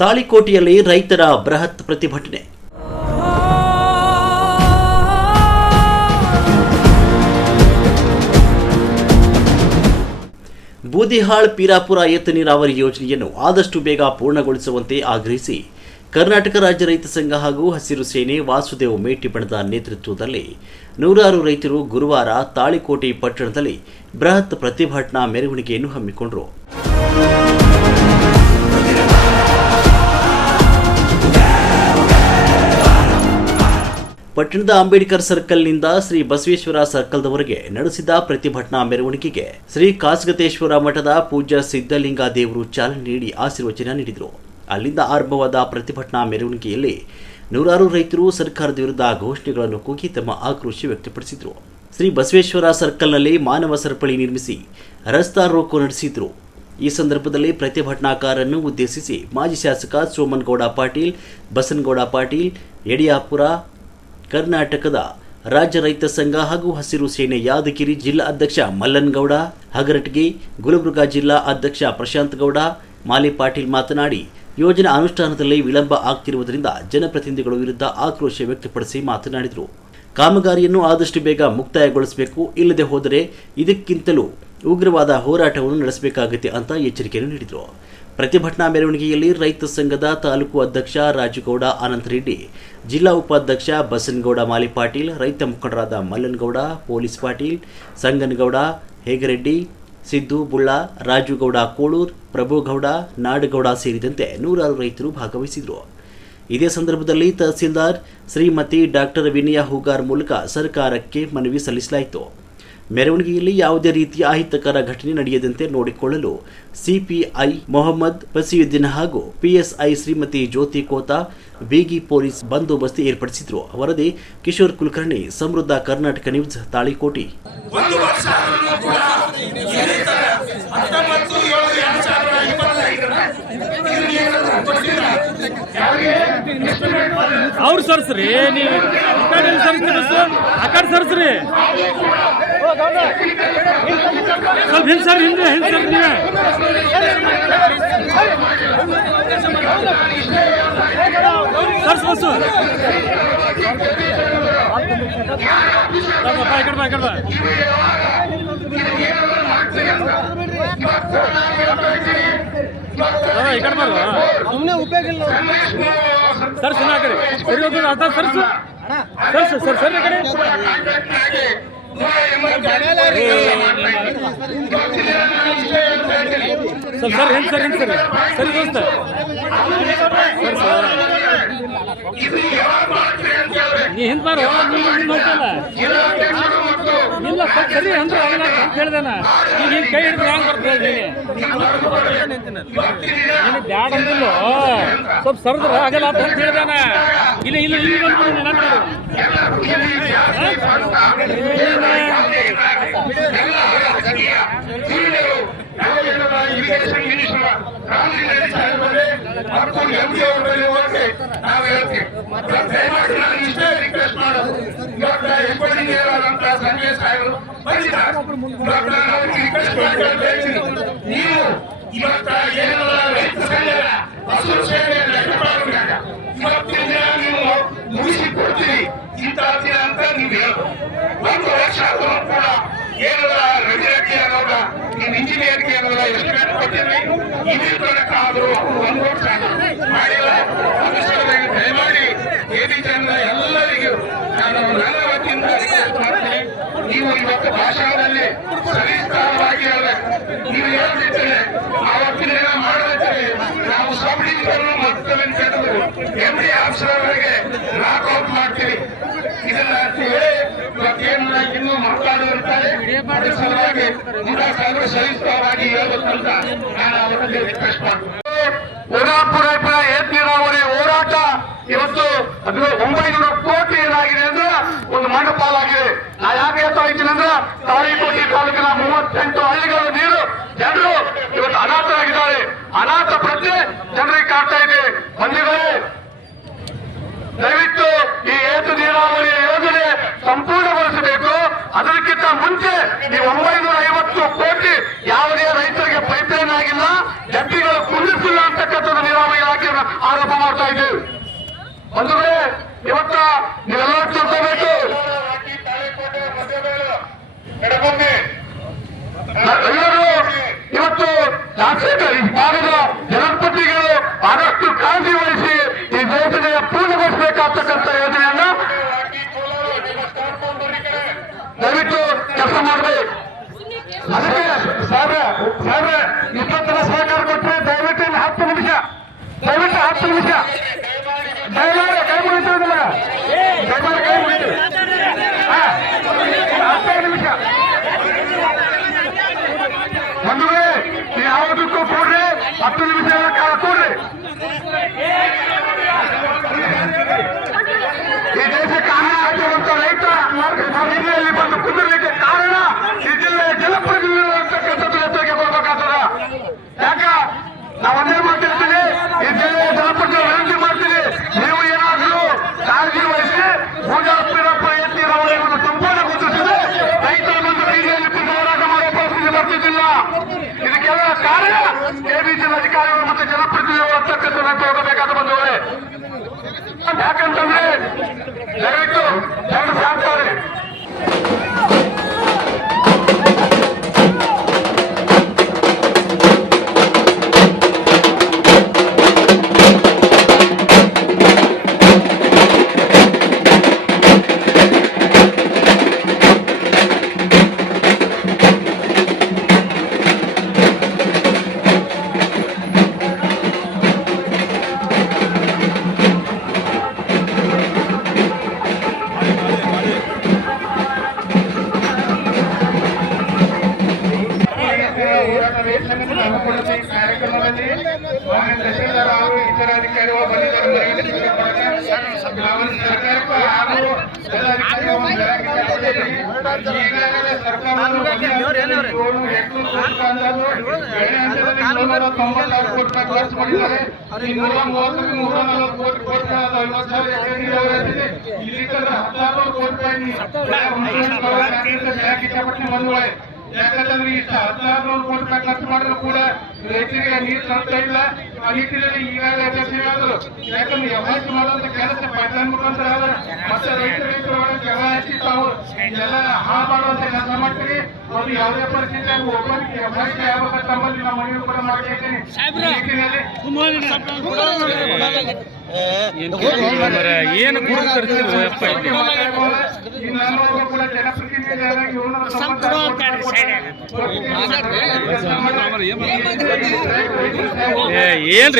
ತಾಳಿಕೋಟೆಯಲ್ಲಿ ರೈತರ ಬೃಹತ್ ಪ್ರತಿಭಟನೆ. ಬೂದಿಹಾಳ್ ಪೀರಾಪುರ ಏತ ನೀರಾವರಿ ಯೋಜನೆಯನ್ನು ಆದಷ್ಟು ಬೇಗ ಪೂರ್ಣಗೊಳಿಸುವಂತೆ ಆಗ್ರಹಿಸಿ ಕರ್ನಾಟಕ ರಾಜ್ಯ ರೈತ ಸಂಘ ಹಾಗೂ ಹಸಿರು ಸೇನೆ ವಾಸುದೇವ್ ಮೇಟಿಬಣದ ನೇತೃತ್ವದಲ್ಲಿ ನೂರಾರು ರೈತರು ಗುರುವಾರ ತಾಳಿಕೋಟೆ ಪಟ್ಟಣದಲ್ಲಿ ಬೃಹತ್ ಪ್ರತಿಭಟನಾ ಮೆರವಣಿಗೆಯನ್ನು ಹಮ್ಮಿಕೊಂಡರು. ಪಟ್ಟಣದ ಅಂಬೇಡ್ಕರ್ ಸರ್ಕಲ್ನಿಂದ ಶ್ರೀ ಬಸವೇಶ್ವರ ಸರ್ಕಲ್ದವರೆಗೆ ನಡೆಸಿದ ಪ್ರತಿಭಟನಾ ಮೆರವಣಿಗೆಗೆ ಶ್ರೀ ಕಾಸಗತೇಶ್ವರ ಮಠದ ಪೂಜ್ಯ ಸಿದ್ದಲಿಂಗ ದೇವರು ಚಾಲನೆ ನೀಡಿ ಆಶೀರ್ವಚನ ನೀಡಿದರು. ಅಲ್ಲಿಂದ ಆರಂಭವಾದ ಪ್ರತಿಭಟನಾ ಮೆರವಣಿಗೆಯಲ್ಲಿ ನೂರಾರು ರೈತರು ಸರ್ಕಾರದ ವಿರುದ್ಧ ಘೋಷಣೆಗಳನ್ನು ಕೂಗಿ ತಮ್ಮ ಆಕ್ರೋಶ ವ್ಯಕ್ತಪಡಿಸಿದರು. ಶ್ರೀ ಬಸವೇಶ್ವರ ಸರ್ಕಲ್ನಲ್ಲಿ ಮಾನವ ಸರಪಳಿ ನಿರ್ಮಿಸಿ ರಸ್ತಾ ರೋಕೋ ನಡೆಸಿದ್ರು. ಈ ಸಂದರ್ಭದಲ್ಲಿ ಪ್ರತಿಭಟನಾಕಾರರನ್ನು ಉದ್ದೇಶಿಸಿ ಮಾಜಿ ಶಾಸಕ ಸೋಮನಗೌಡ ಪಾಟೀಲ್, ಬಸನಗೌಡ ಪಾಟೀಲ್, ಯಡಿಯಾಪುರ, ಕರ್ನಾಟಕದ ರಾಜ್ಯ ರೈತ ಸಂಘ ಹಾಗೂ ಹಸಿರು ಸೇನೆ ಯಾದಗಿರಿ ಜಿಲ್ಲಾ ಅಧ್ಯಕ್ಷ ಮಲ್ಲನಗೌಡ ಹಗರಟಗಿ, ಗುಲಬರ್ಗಾ ಜಿಲ್ಲಾ ಅಧ್ಯಕ್ಷ ಪ್ರಶಾಂತ್ ಗೌಡ, ಮಾಲಿ ಪಾಟೀಲ್ ಮಾತನಾಡಿ, ಯೋಜನೆ ಅನುಷ್ಠಾನದಲ್ಲಿ ವಿಳಂಬ ಆಗ್ತಿರುವುದರಿಂದ ಜನಪ್ರತಿನಿಧಿಗಳ ವಿರುದ್ಧ ಆಕ್ರೋಶ ವ್ಯಕ್ತಪಡಿಸಿ ಮಾತನಾಡಿದರು. ಕಾಮಗಾರಿಯನ್ನು ಆದಷ್ಟು ಬೇಗ ಮುಕ್ತಾಯಗೊಳಿಸಬೇಕು, ಇಲ್ಲದೆ ಹೋದರೆ ಇದಕ್ಕಿಂತಲೂ ಉಗ್ರವಾದ ಹೋರಾಟವನ್ನು ನಡೆಸಬೇಕಾಗುತ್ತೆ ಅಂತ ಎಚ್ಚರಿಕೆಯನ್ನು ನೀಡಿದರು. ಪ್ರತಿಭಟನಾ ಮೆರವಣಿಗೆಯಲ್ಲಿ ರೈತ ಸಂಘದ ತಾಲೂಕು ಅಧ್ಯಕ್ಷ ರಾಜುಗೌಡ ಅನಂತರೆಡ್ಡಿ, ಜಿಲ್ಲಾ ಉಪಾಧ್ಯಕ್ಷ ಬಸನಗೌಡ ಮಾಲಿಪಾಟೀಲ್, ರೈತ ಮುಖಂಡರಾದ ಮಲ್ಲನಗೌಡ, ಪೊಲೀಸ್ ಪಾಟೀಲ್, ಸಂಗನಗೌಡ, ಹೇಗರೆಡ್ಡಿ, ಸಿದ್ದು ಬುಳ್ಳ, ರಾಜುಗೌಡ ಕೋಳೂರ್, ಪ್ರಭುಗೌಡ, ನಾಡಗೌಡ ಸೇರಿದಂತೆ ನೂರಾರು ರೈತರು ಭಾಗವಹಿಸಿದರು. ಇದೇ ಸಂದರ್ಭದಲ್ಲಿ ತಹಸೀಲ್ದಾರ್ ಶ್ರೀಮತಿ ಡಾಕ್ಟರ್ ವಿನಯ ಹೂಗಾರ್ ಮೂಲಕ ಸರ್ಕಾರಕ್ಕೆ ಮನವಿ ಸಲ್ಲಿಸಲಾಯಿತು. ಮೆರವಣಿಗೆಯಲ್ಲಿ ಯಾವುದೇ ರೀತಿಯ ಅಹಿತಕರ ಘಟನೆ ನಡೆಯದಂತೆ ನೋಡಿಕೊಳ್ಳಲು ಸಿಪಿಐ ಮೊಹಮ್ಮದ್ ಫಸೀಯುದ್ದೀನ್ ಹಾಗೂ ಪಿಎಸ್ಐ ಶ್ರೀಮತಿ ಜ್ಯೋತಿ ಕೋತಾ ಬಿಗಿ ಪೊಲೀಸ್ ಬಂದೋಬಸ್ತ್ ಏರ್ಪಡಿಸಿದ್ರು. ವರದಿ ಕಿಶೋರ್ ಕುಲಕರ್ಣಿ, ಸಮೃದ್ಧ ಕರ್ನಾಟಕ ನ್ಯೂಸ್, ತಾಳಿಕೋಟೆ. ಅವ್ರು ಸರ್ಸ್ರಿ, ನೀವು ಸರ್ಸ್ರಿ, ಬಸ್ ಆ ಕಡೆ ಸರ್ಸ್ರಿ, ಸ್ವಲ್ಪ ಹಿಂದೆ ಸರ್, ಹಿಂದೆ ಸರ್, ನೀವೇ ಸರ್ಸ್ ಬಸ್ಸು ಈ ಕಡೆ ಬಾ, ಈ ಕಡೆ ಬಾ. ಈ ಕಡೆ ಬಾರ, ಸುಮ್ಮನೆ ಉಪಯೋಗ ಇಲ್ಲ ಸರ್. ಸುಮ್ಮನೆ ಆ ಕಡೆ ಸರಿ ಹೋಗ್ತದೆ, ಅರ್ಥ ಸರ್ಸು ಸರ್ಸು ಸರ್, ಸರಿ ಆ ಕಡೆ ಸರ್. ಸರ್ ಹೆಂಗೆ ಸರ್, ಹೆಂಗೆ ಸರ್, ಸರಿ ದೋಸ್ತ ಸರ್. ಸರ್ ನೀ ಹಿಂದೆ ಬಾರೋ, ನೀನು ಹೋಗ್ತಲ್ಲ ಇಲ್ಲ ಸರಿ ಅಂದ್ರೆ ಅವನ ಅಂತ ಹೇಳ್ದಾನ. ಈಗ ಹಿಂಗೆ ಕೈ ಹಿಡಿದ್ರೆ ಹ್ಯಾಂಗೆ ಬರ್ತದೆ? ನೀನು ಬ್ಯಾಡ ಅಂದಿಲ್ಲ, ಸ್ವಲ್ಪ ಸರ್ದ್ರ ಆಗಲ್ಲ ಅಂತ ಹೇಳ್ದಾನ. ಇಲ್ಲ ಇಲ್ಲ ಇಲ್ಲಿ ಬಂದ್ಬಿಡಿ, ನಾನು ನೀವು ಇವತ್ತ ಏನೆಲ್ಲ ರೈತ ಸಂಘದ ಹಸಿರು ಸೇನೆ ಇವತ್ತಿನ ದಿನ ನೀವು ಮುಗಿಸಿಕೊಡ್ತೀರಿ ಇಂಥ ದಿನ ಅಂತ ನೀವು ಹೇಳಬಹುದು. 1 ವರ್ಷ ಆದರೂ ಕೂಡ ಏನೆಲ್ಲ ರೆಗ್ಯುಲೇಟರಿ ಅನ್ನೋದ ನೀವು ಇಂಜಿನಿಯರ್ಗೆ ಅನ್ನೋದ ಎಸ್ಟಿಮೇಟ್ ಕೊಟ್ಟಿರಿ. ಇದ್ರ ತನಕ ಆದರೂ 1 ವರ್ಷ ಮಾಡಿಲ್ಲ. ದಯಮಾಡಿ ಏನಿ ಜನ ಎಲ್ಲರಿಗೂ ನಾನು ನನ್ನ ವತಿಯಿಂದ ರಿಕ್ವೆಸ್ಟ್ ಮಾಡ್ತೀನಿ, ನೀವು ಇವತ್ತು ಭಾಷಣದಲ್ಲಿ ಸವಿಸ್ತಾರವಾಗಿ ಹೇಳಬೇಕು. ನೀವು ಹೇಳ್ತಿದ್ದೇನೆ ಆವತ್ತಿನ ದಿನ ಮಾಡದಿದ್ದರೆ ನಾವು ಸಬ್ ಡಿವಿಷನ್ ಮತ್ತು MD ಆಫೀಸರ್ವರೆಗೆ ಲಾಕ್ಔಟ್ ಮಾಡ್ತೀವಿ. ಇದನ್ನ ಹೇಳಿ ಇವತ್ತೇನು ಇನ್ನೂ ಮಾತಾಡಿರುತ್ತಾರೆ, ಅದರ ಸಲುವಾಗಿ ಮುಂದಾಸಾದರೂ ಸವಿಸ್ತಾರವಾಗಿ ಹೇಳಬೇಕಂತ ನಾನು ಅವರಲ್ಲಿ ರಿಕ್ವೆಸ್ಟ್ ಮಾಡ್ತೀನಿ. ಪೂರಾಪುರ ಏತ ನೀರಾವರಿ ಹೋರಾಟ ಇವತ್ತು 900 ಕೋಟಿ ಏನಾಗಿದೆ ಅಂದ್ರೆ ಒಂದು ಮಂಡಪಾಲಾಗಿದೆ. ನಾ ಯಾಕೆ ಹೇಳ್ತಾ ಇದ್ದೀನಿ ಅಂದ್ರೆ ತಾಳಿಕೋಟೆ ತಾಲೂಕಿನ 38 ಹಳ್ಳಿಗಳ ನೀರು ಜನರು ಇವತ್ತು ಅನಾಥರಾಗಿದ್ದಾರೆ. ಅನಾಥ ಪ್ರಜ್ಞೆ ಜನರಿಗೆ ಕಾಡ್ತಾ ಇದೆ. ಬಂದಿಗಳು ದಯವಿಟ್ಟು ಈ ಏತ ನೀರಾವರಿ ಯೋಜನೆ ಸಂಪೂರ್ಣಗೊಳಿಸಬೇಕು. ಅದಕ್ಕಿಂತ ಮುಂಚೆ ಈ 950 ಕೋಟಿ ಯಾವುದೇ ರೈತರಿಗೆ ಪೈಪ್ಲೈನ್ ಆಗಿಲ್ಲ, ಡಬ್ಬಿಗಳು ಸ್ಪಂದಿಸಿಲ್ಲ ಅಂತಕ್ಕಂಥದ್ದು ನೀರಾವರಿ ಇಲಾಖೆಯನ್ನು ಆರೋಪ ಮಾಡ್ತಾ ಇದ್ದೇವೆ. ಬಂಧುಗಳೇ, ಇವತ್ತ ನೀವೆಲ್ಲರೂ ತಿಳ್ಕೋಬೇಕು, ಎಲ್ಲರೂ ಇವತ್ತು ಈ ಭಾಗದ ಜನಪ್ರತಿನಿಧಿಗಳು ಆದಷ್ಟು ಕಾಳಜಿ ವಹಿಸಿ ಈ ಯೋಜನೆಯ ಪೂರ್ಣಗೊಳಿಸಬೇಕಾಗ್ತಕ್ಕಂಥ ಯೋಜನೆಯನ್ನ ದಯವಿಟ್ಟು ಕೆಲಸ ಮಾಡಬೇಕು. ಅದಕ್ಕೆ ಸಾಹೇಬ್ರೆ 20 ಜನ ಸಹಕಾರ ಕೊಟ್ಟರೆ ದಯವಿಟ್ಟು 10 ನಿಮಿಷ ದಯಮಾಡಿ ಕೈ ಮುಗಿತಿಲ್ಲ, ದಯಮಾಡಿ ಕೈ ಮುಗಿತು 10 ನಿಮಿಷ. ಒಂದು ವೇಳೆ ಯಾವುದಕ್ಕೂ ಕೊಡ್ರಿ 10 ನಿಮಿಷಗಳ ಕಾಲ ಕೊಡ್ರಿ. ಈ ದೇಶಕ್ಕೆ ಅನ್ನ ಹಾಕಿರುವಂತ ರೈತ ಜಿಲ್ಲೆಯಲ್ಲಿ ಬಂದು ಕುಂದಿರಲಿಕ್ಕೆ ಕಾರಣ ಈ ಜಿಲ್ಲೆಯ ಜನಪ್ರತಿನಿಧಿಗಳು ಅಂತಕ್ಕಂಥದ್ದು ಎಚ್ಚರಿಕೆ ಕೊಡ್ಬೇಕಾಗ್ತದ. ಯಾಕ ನಾವನ್ನೇ ಮಾಡ್ತಿರ್ತೀವಿ, ಈ ಜಿಲ್ಲೆಯ ಜನಪ್ರತಿನಿಧಿಗಳು ವಿನಂತಿ ಮಾಡ್ತೀವಿ, ನೀವು ಏನಾದ್ರೂ ಕಾಳಜಿ ವಹಿಸಿ ಪೂಜಾಸ್ಪದ ಎತ್ತಿ ರವಳೆಯನ್ನು ಸಂಪೂರ್ಣ ಗುರುತಿಸಿದ್ರೆ ರೈತರ ಬಂದು ಬೀದಿಯಲ್ಲಿ ಹೋರಾಟ ಮಾಡುವ ಪರಿಸ್ಥಿತಿ ಬರ್ತಿದ್ದಿಲ್ಲ. ಇದಕ್ಕೆಲ್ಲ ಕಾರಣ ಕೆಬಿಸಿ ಅಧಿಕಾರಿಗಳು ಮತ್ತು ಜನಪ್ರತಿನಿಧಿಗಳು ಅಂತಕ್ಕಂಥದ್ದು ಹೋಗಬೇಕಾದ ಬಂದವರೇ. ಯಾಕಂತಂದ್ರೆ ದಯವಿಟ್ಟು ಎರಡು ಸಾಕ್ತಾರೆ. ಕಾರ್ಯಕ್ರಮದಲ್ಲಿ ತಹಸೀಲ್ದಾರ್ ಹಾಗೂ ಇತರ ಅಧಿಕಾರಿಗಳು ಬಂದಿದ್ದಾರೆ. ಸರ್ಕಾರಕ್ಕೂ ಹಾಗೂ ಎಲ್ಲ ಅಧಿಕಾರಿಗಳು ಈಗಾಗಲೇ ಸರ್ಕಾರವನ್ನು 290 ಕೋಟಿ ಖರ್ಚು ಮಾಡಿದ್ದಾರೆ. 130 ಕೋಟಿ ಖರ್ಚು ಮಾಡಿದ್ದಾರೆ. ಇಲ್ಲಿ 16 ಕೋಟಿ ರೂಪಾಯಿ ಯಾಕಂತಂದ್ರೆ ಇಷ್ಟ 16 ಕೋಟಿ ರೂಪಾಯಿ ಖರ್ಚು ಮಾಡಿದ್ರು ಕೂಡ ರೈತರಿಗೆ ನೀರು ತಲುಪ್ತಾ ಇಲ್ಲ. ಆ ನಿಟ್ಟಿನಲ್ಲಿ ಈಗಾಗಲೇ ಅಧ್ಯಕ್ಷರಾದರು. ಯಾಕಂದ್ರೆ ಎಫ್ಐಸ್ ಮಾಡುವಂತ ಕೆಲಸ ಪೈಪ್ಲೈನ್ ಮುಖಾಂತರ ಆದ್ರೆ ಮತ್ತೆ ರೈತರು ಜಗಳ ಹಚ್ಚಿ ತಾವು ಎಲ್ಲ ಹಾಳು ಮಾಡುವಂತ ಕೆಲಸ ಮಾಡ್ತೀವಿ. ಅದು ಯಾವುದೇ ಪರಿಸ್ಥಿತಿಯಾಗಿ ಒಬ್ಬರಿಗೆ ಎಫ್ಐಸ್ ಯಾವಾಗ ತಮ್ಮಲ್ಲಿ ನಮ್ಮ ಮನೆಯೂ ಕೂಡ ಮಾಡ್ತಿದ್ದೀನಿ. ಏನು ಕೂಡ ಜನಪ್ರತಿನಿಧಿಯಾಗಿ ಏನ್ರಿ